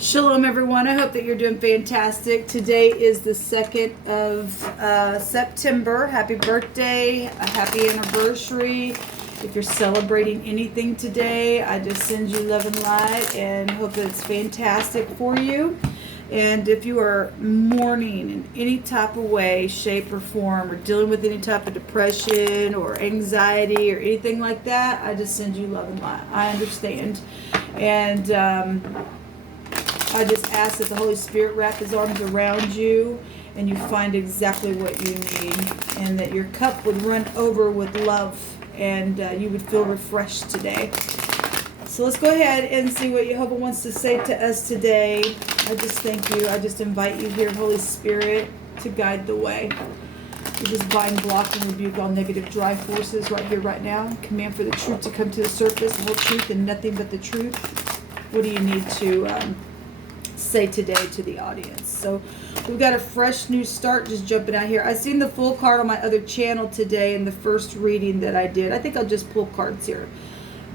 Shalom, everyone. I hope that you're doing fantastic. Today is the 2nd of September. Happy birthday, a happy anniversary. If you're celebrating anything today, I just send you love and light and hope that it's fantastic for you. And if you are mourning in any type of way, shape, or form, or dealing with any type of depression or anxiety or anything like that, I just send you love and light. I understand. And I just ask that the Holy Spirit wrap His arms around you and you find exactly what you need, and that your cup would run over with love and you would feel refreshed today. So let's go ahead and see what Jehovah wants to say to us today. I just thank you. I just invite you here, Holy Spirit, to guide the way. We just bind, block, and rebuke all negative dry forces right here, right now. Command for the truth to come to the surface, the whole truth and nothing but the truth. What do you need to say today to the audience? So we've got a fresh new start just jumping out here. I seen the full card on my other channel today in the first reading that I did. I think I'll just pull cards here.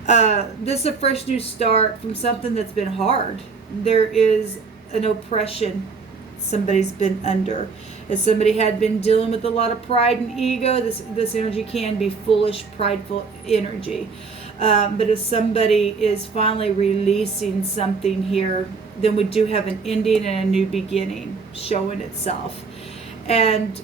This is a fresh new start from something that's been hard. There is an oppression somebody's been under. If somebody had been dealing with a lot of pride and ego, this energy can be foolish, prideful energy. But if somebody is finally releasing something here, then we do have an ending and a new beginning showing itself. And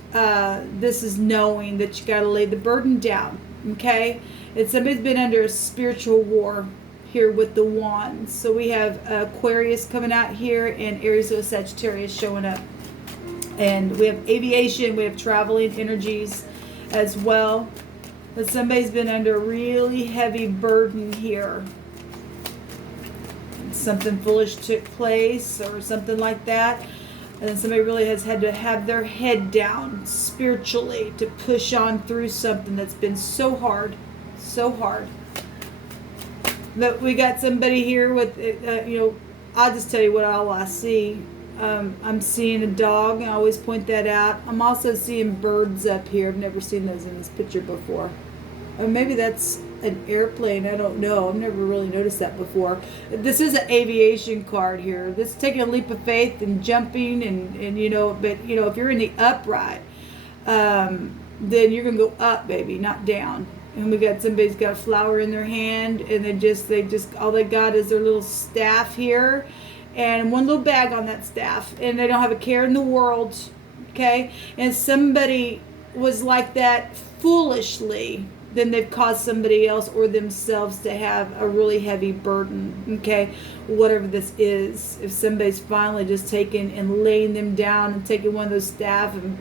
this is knowing that you got to lay the burden down, okay? And somebody's been under a spiritual war here with the wands. So we have Aquarius coming out here and Aries, Sagittarius showing up. And we have aviation, we have traveling energies as well. But somebody's been under a really heavy burden here. Something foolish took place or something like that. And somebody really has had to have their head down spiritually to push on through something that's been so hard. So hard. But we got somebody here with, I'll just tell you what all I see. I'm seeing a dog, and I always point that out. I'm also seeing birds up here. I've never seen those in this picture before. Or maybe that's an airplane. I don't know. I've never really noticed that before. This is an aviation card here. This is taking a leap of faith and jumping and but if you're in the upright, then you're gonna go up, baby, not down. And we got somebody's got a flower in their hand, and they just all they got is their little staff here and one little bag on that staff, and they don't have a care in the world, okay? And somebody was like that foolishly, then they've caused somebody else or themselves to have a really heavy burden, okay? Whatever this is, if somebody's finally just taking and laying them down and taking one of those staff and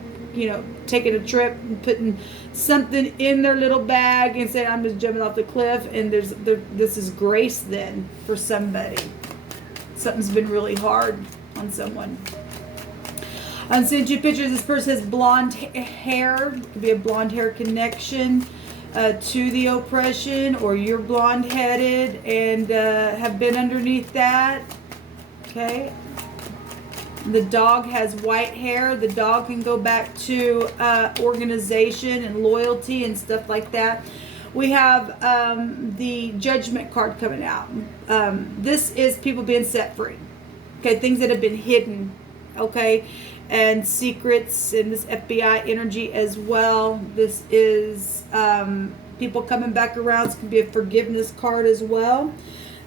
taking a trip and putting something in their little bag and saying, I'm just jumping off the cliff, and this is grace then for somebody. Something's been really hard on someone. I'm seeing two pictures. This person has blonde hair. It could be a blonde hair connection to the oppression, or you're blonde-headed and have been underneath that. Okay. The dog has white hair. The dog can go back to organization and loyalty and stuff like that. We have the Judgment card coming out. This is people being set free. Okay, things that have been hidden. Okay, and secrets, and this FBI energy as well. This is people coming back around. This could be a forgiveness card as well.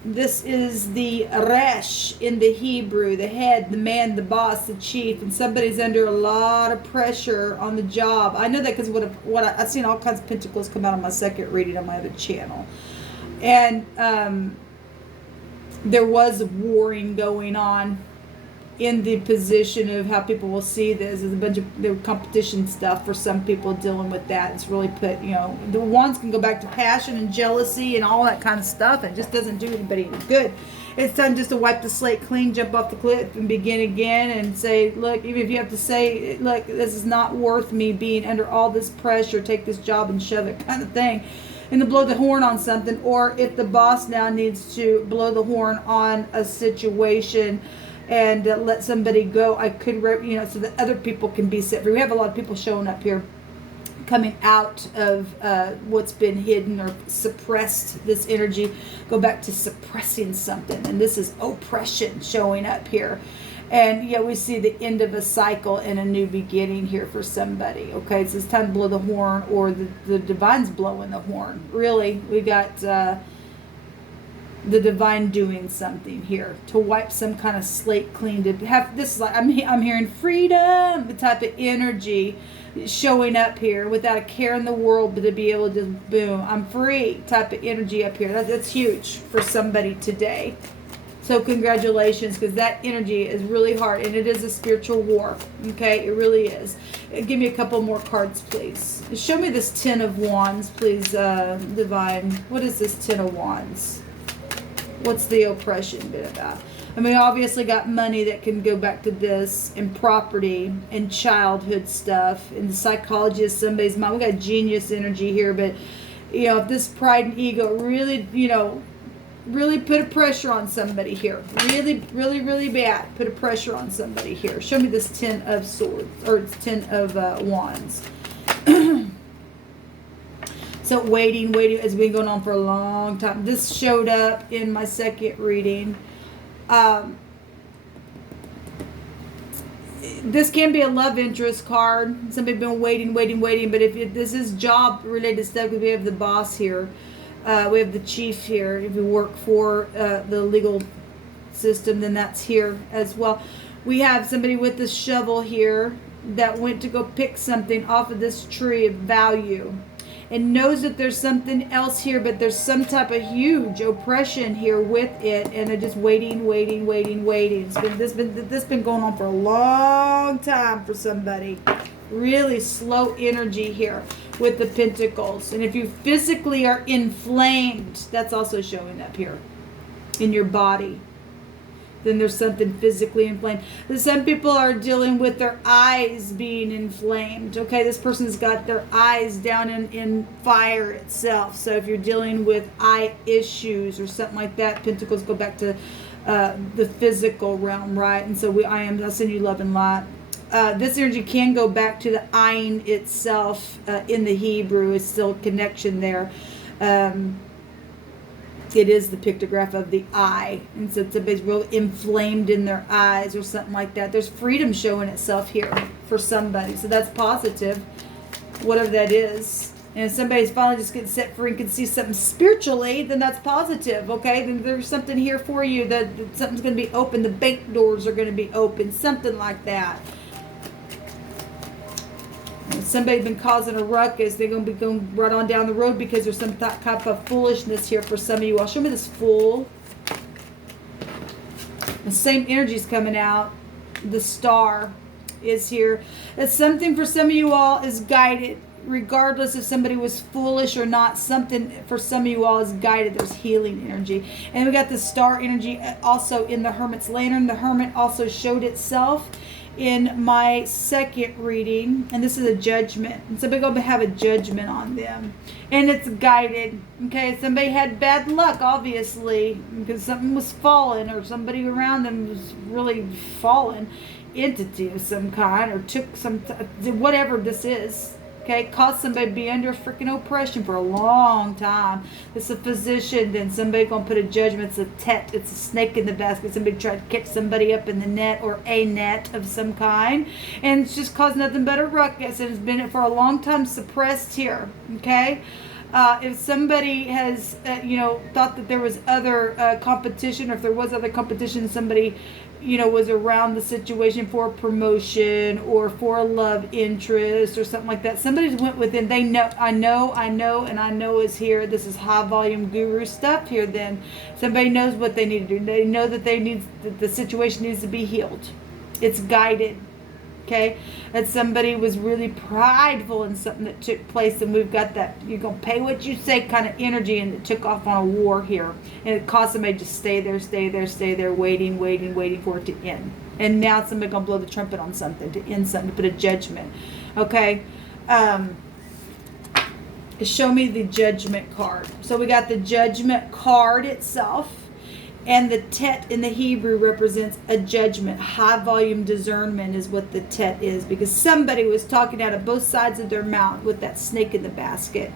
This is the Resh in the Hebrew, the head, the man, the boss, the chief, and somebody's under a lot of pressure on the job. I know that because I've seen all kinds of pentacles come out on my second reading on my other channel. And there was warring going on in the position of how people will see this. There's a bunch of the competition stuff for some people dealing with that. It's really put, the wands can go back to passion and jealousy and all that kind of stuff, and it just doesn't do anybody any good. It's time just to wipe the slate clean, jump off the cliff and begin again, and say, look, even if you have to say, look, this is not worth me being under all this pressure, take this job and shove it kind of thing, and to blow the horn on something. Or if the boss now needs to blow the horn on a situation and let somebody go, I could, so that other people can be set free. We have a lot of people showing up here coming out of what's been hidden or suppressed. This energy, go back to suppressing something, and this is oppression showing up here. And yeah, we see the end of a cycle and a new beginning here for somebody. Okay, so it's time to blow the horn, or the divine's blowing the horn. Really, we got the divine doing something here to wipe some kind of slate clean. To have this is like I'm hearing freedom, the type of energy showing up here without a care in the world, but to be able to just boom, I'm free type of energy up here. That's huge for somebody today. So congratulations, because that energy is really hard, and it is a spiritual war. Okay, it really is. Give me a couple more cards, please. Show me this Ten of Wands, please, Divine. What is this Ten of Wands? What's the oppression bit about? I mean, obviously got money that can go back to this, and property, and childhood stuff, and the psychology of somebody's mind. We got genius energy here, but, you know, if this pride and ego really, you know, really put a pressure on somebody here. Really, really, really bad. Put a pressure on somebody here. Show me this Ten of Swords, or Ten of Wands. So waiting, it's been going on for a long time. This showed up in my second reading. This can be a love interest card. Somebody been waiting, but if this is job related stuff, because we have the boss here. We have the chief here. If you work for the legal system, then that's here as well. We have somebody with the shovel here that went to go pick something off of this tree of value, and knows that there's something else here, but there's some type of huge oppression here with it, and they're just waiting. This been going on for a long time for somebody. Really slow energy here with the Pentacles. And if you physically are inflamed, that's also showing up here in your body. Then there's something physically inflamed. Some people are dealing with their eyes being inflamed. Okay, this person's got their eyes down in fire itself. So if you're dealing with eye issues or something like that, Pentacles go back to the physical realm, right? And so I'll send you love and light. This energy can go back to the ayin itself in the Hebrew. It's still a connection there. It is the pictograph of the eye. And so somebody's real inflamed in their eyes or something like that. There's freedom showing itself here for somebody. So that's positive, whatever that is. And if somebody's finally just getting set free and can see something spiritually, then that's positive, okay? Then there's something here for you. That something's going to be open. The bank doors are going to be open. Something like that. If somebody's been causing a ruckus, they're going to be going right on down the road because there's some type of foolishness here for some of you all. Show me this Fool. The same energy's coming out. The Star is here. It's something for some of you all is guided. Regardless if somebody was foolish or not, something for some of you all is guided. There's healing energy. And we got the Star energy also in the Hermit's Lantern. The Hermit also showed itself in my second reading, and this is a judgment. And somebody's going to have a judgment on them, and it's guided. Okay, somebody had bad luck, obviously, because something was fallen, or somebody around them was really fallen entity of some kind, or took some whatever this is. Okay, caused somebody to be under freaking oppression for a long time. It's a physician, then somebody gonna put a judgment. It's a tet, it's a snake in the basket. Somebody tried to catch somebody up in the net or a net of some kind, and it's just caused nothing but a ruckus. And it's been for a long time suppressed here. Okay. If somebody has, thought that there was other competition, or if there was other competition, somebody, was around the situation for a promotion or for a love interest or something like that. Somebody's went within. They know, I know is here. This is high volume guru stuff here. Then somebody knows what they need to do. They know that that the situation needs to be healed. It's guided. Okay, that somebody was really prideful in something that took place, and we've got that you're gonna pay what you say kind of energy, and it took off on a war here, and it caused somebody to stay there, waiting for it to end. And now somebody gonna blow the trumpet on something to end something, to put a judgment. Okay, show me the Judgment card. So we got the Judgment card itself. And the tet in the Hebrew represents a judgment. High volume discernment is what the tet is, because somebody was talking out of both sides of their mouth with that snake in the basket.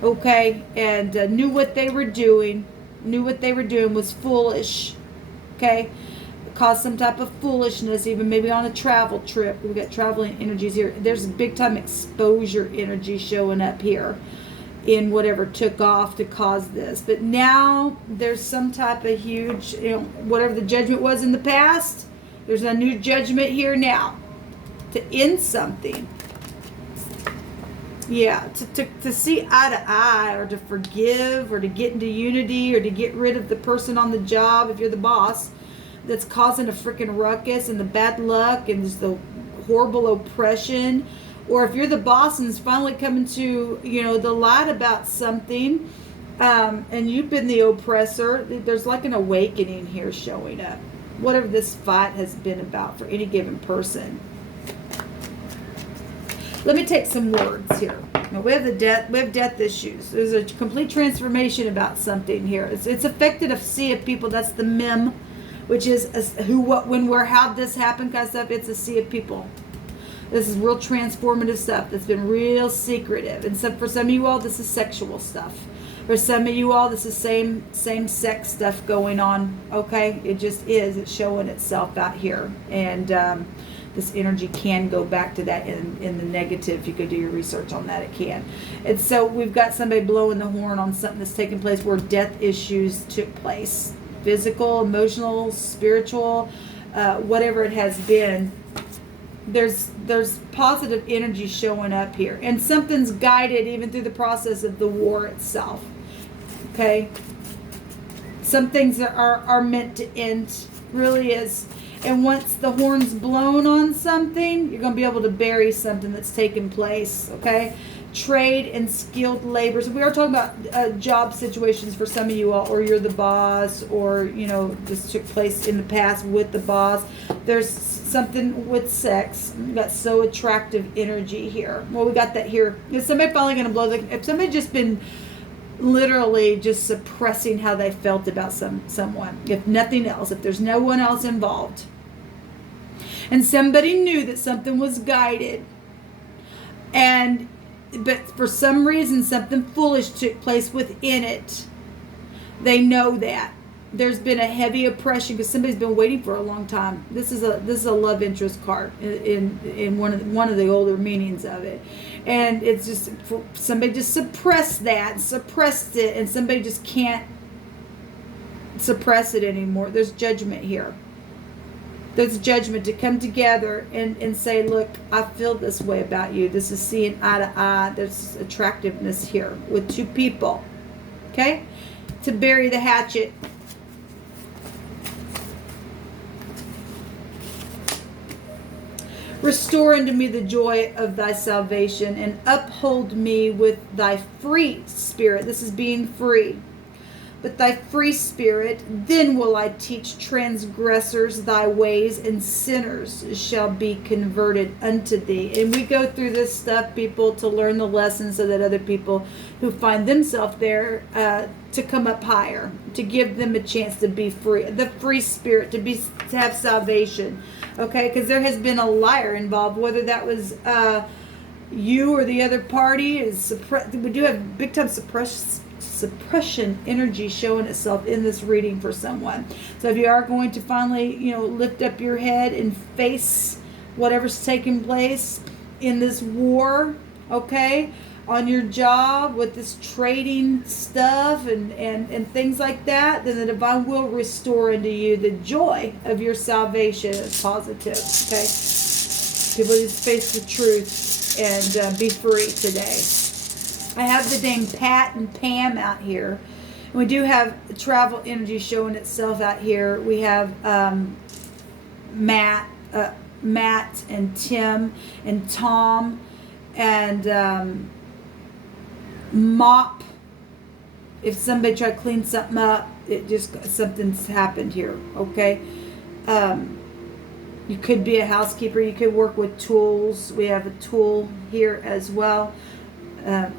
Okay, and knew what they were doing. Knew what they were doing was foolish. Okay, caused some type of foolishness, even maybe on a travel trip. We've got traveling energies here. There's big time exposure energy showing up here in whatever took off to cause this. But now there's some type of huge, whatever the judgment was in the past, there's a new judgment here now to end something. Yeah, to see eye to eye, or to forgive, or to get into unity, or to get rid of the person on the job, if you're the boss, that's causing a freaking ruckus and the bad luck and just the horrible oppression. Or if you're the boss and it's finally coming to, the light about something, and you've been the oppressor, there's like an awakening here showing up. Whatever this fight has been about for any given person. Let me take some words here. Now, we have death issues. There's a complete transformation about something here. It's affected a sea of people. That's the mem, which is who, what, when, where, how this happened kind of stuff. It's a sea of people. This is real transformative stuff that's been real secretive. And so for some of you all, this is sexual stuff. For some of you all, this is same sex stuff going on. Okay, it just is. It's showing itself out here, and this energy can go back to that in the negative. You could do your research on that. It can. And so we've got somebody blowing the horn on something that's taking place where death issues took place. Physical, emotional, spiritual, whatever it has been. There's positive energy showing up here, and something's guided even through the process of the war itself. Okay, some things are meant to end, really is. And once the horn's blown on something, you're going to be able to bury something that's taken place. Okay, trade and skilled labor. So we are talking about job situations for some of you all, or you're the boss, or this took place in the past with the boss. There's something with sex. We got so attractive energy here. Well, we got that here. Is somebody finally going to blow if somebody just been literally just suppressing how they felt about someone, if nothing else, if there's no one else involved, and somebody knew that something was guided, but for some reason something foolish took place within it, they know that there's been a heavy oppression because somebody's been waiting for a long time. This is a love interest card in one of the older meanings of it, and it's just somebody just suppressed it, and somebody just can't suppress it anymore. There's judgment here. There's judgment to come together and say, look, I feel this way about you. This is seeing eye to eye. There's attractiveness here with two people. Okay, to bury the hatchet. Restore unto me the joy of thy salvation, and uphold me with thy free spirit. This is being free. With thy free spirit, then will I teach transgressors thy ways, and sinners shall be converted unto thee. And we go through this stuff, people, to learn the lessons so that other people who find themselves there to come up higher, to give them a chance to be free. The free spirit, to have salvation. Okay, because there has been a liar involved, whether that was you or the other party. We do have big time suppression energy showing itself in this reading for someone. So if you are going to finally, lift up your head and face whatever's taking place in this war, okay, on your job with this trading stuff and things like that, then the divine will restore unto you the joy of your salvation. Is positive, okay? People just face the truth and be free today. I have the name Pat and Pam out here. And we do have travel energy showing itself out here. We have Matt and Tim and Tom and mop. If somebody tried to clean something up, something's happened here. Okay, you could be a housekeeper. You could work with tools. We have a tool here as well.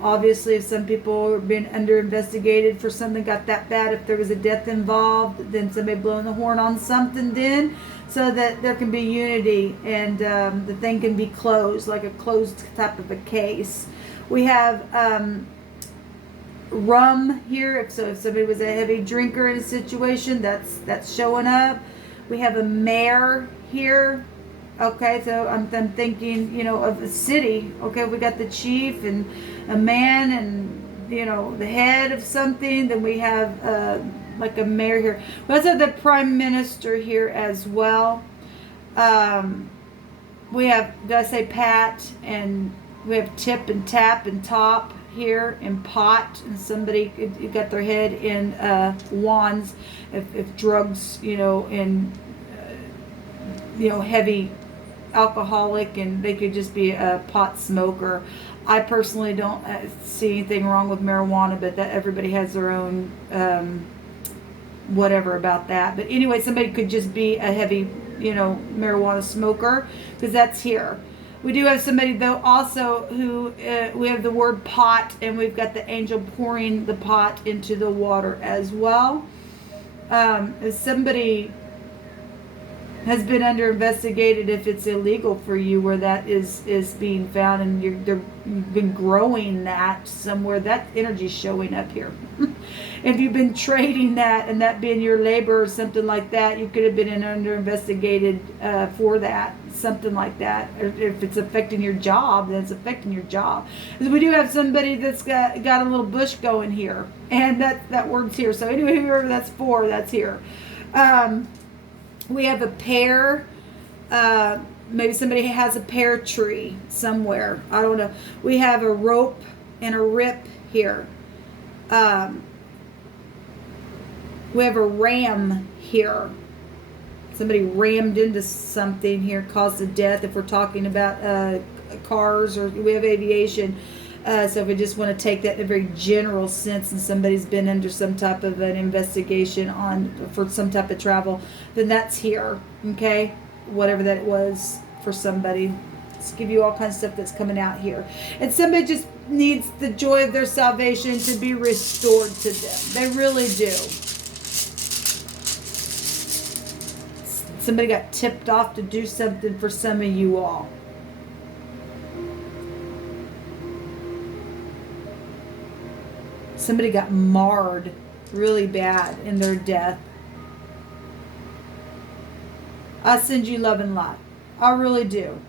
Obviously, if some people are being under investigated for something got that bad, if there was a death involved, then somebody blowing the horn on something then, so that there can be unity and the thing can be closed, like a closed type of a case. We have rum here. If somebody was a heavy drinker in a situation, that's showing up. We have a mayor here. Okay, so I'm thinking, of a city. Okay, we got the chief and a man and, the head of something. Then we have like a mayor here. We also have the prime minister here as well. We have, did I say Pat? And we have tip and tap and top here and pot. And somebody got their head in wands if drugs, and, heavy alcoholic, and they could just be a pot smoker. I personally don't see anything wrong with marijuana, but that everybody has their own whatever about that. But anyway, somebody could just be a heavy, marijuana smoker, because that's here. We do have somebody though also who we have the word pot, and we've got the angel pouring the pot into the water as well. If somebody has been under investigated, if it's illegal for you where that is being found, and you've been growing that somewhere, that energy's showing up here. If you've been trading that and that being your labor or something like that, you could have been under investigated for that, something like that. Or if it's affecting your job, then it's affecting your job. Because we do have somebody that's got a little bush going here, and that word's here. So anyway, whoever that's for, that's here. We have a pear. Maybe somebody has a pear tree somewhere. I don't know. We have a rope and a rip here. We have a ram here. Somebody rammed into something here, caused a death. If we're talking about cars, or we have aviation. So if we just want to take that in a very general sense, and somebody's been under some type of an investigation for some type of travel, then that's here, okay? Whatever that was for somebody. Let's give you all kinds of stuff that's coming out here. And somebody just needs the joy of their salvation to be restored to them. They really do. Somebody got tipped off to do something for some of you all. Somebody got marred really bad in their death. I send you love and light. I really do.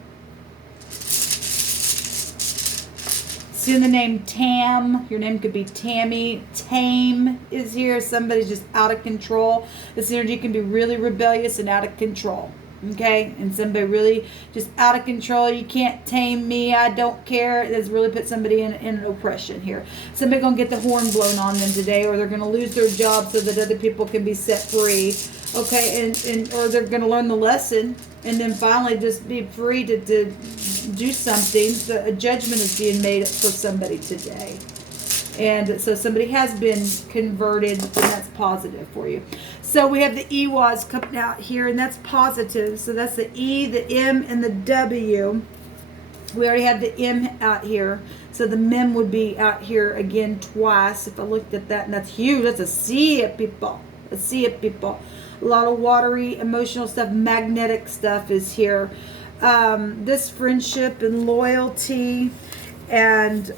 Seeing the name Tam. Your name could be Tammy. Tame is here. Somebody's just out of control. This energy can be really rebellious and out of control. Okay, and somebody really just out of control. You can't tame me. I don't care. That's really put somebody in an oppression here. Somebody gonna get the horn blown on them today, or they're gonna lose their job so that other people can be set free. Okay, and or they're gonna learn the lesson and then finally just be free to do something. So a judgment is being made for somebody today. And so somebody has been converted, and that's positive for you. So we have the Ewas coming out here, and that's positive. So that's the E, the M, and the W. We already have the M out here. So the Mem would be out here again twice. If I looked at that, and that's huge. That's a sea of people. A sea of people. A lot of watery, emotional stuff, magnetic stuff is here. This friendship and loyalty. And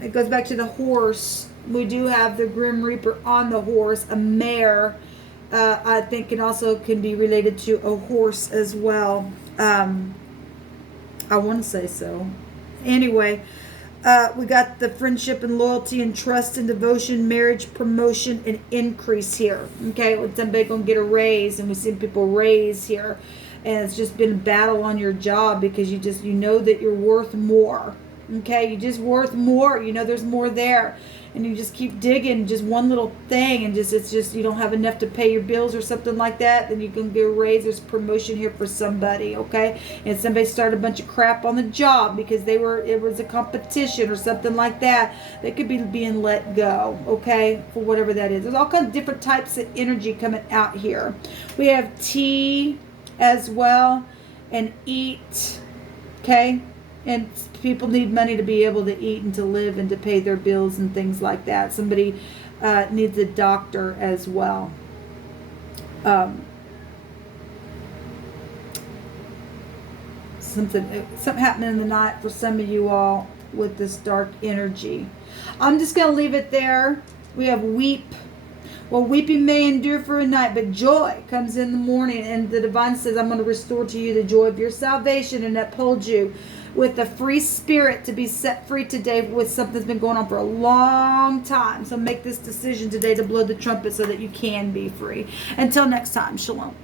it goes back to the horse. We do have the Grim Reaper on the horse, a mare. I think it also can be related to a horse as well. I want to say so. Anyway, we got the friendship and loyalty and trust and devotion, marriage, promotion, and increase here. Okay, with somebody going to get a raise, and we've seen people raise here. And it's just been a battle on your job because you know that you're worth more. Okay, you're just worth more. You know there's more there. And you just keep digging just one little thing, and it's just you don't have enough to pay your bills or something like that, then you can get a raise. There's promotion here for somebody, okay? And somebody started a bunch of crap on the job because it was a competition or something like that. They could be being let go, okay? For whatever that is. There's all kinds of different types of energy coming out here. We have tea as well, and eat, okay? And people need money to be able to eat and to live and to pay their bills and things like that. Somebody needs a doctor as well. Something happening in the night for some of you all with this dark energy. I'm just going to leave it there. We have weep. Well, weeping may endure for a night, but joy comes in the morning. And the divine says, I'm going to restore to you the joy of your salvation and uphold you with a free spirit to be set free today with something that's been going on for a long time. So make this decision today to blow the trumpet so that you can be free. Until next time, shalom.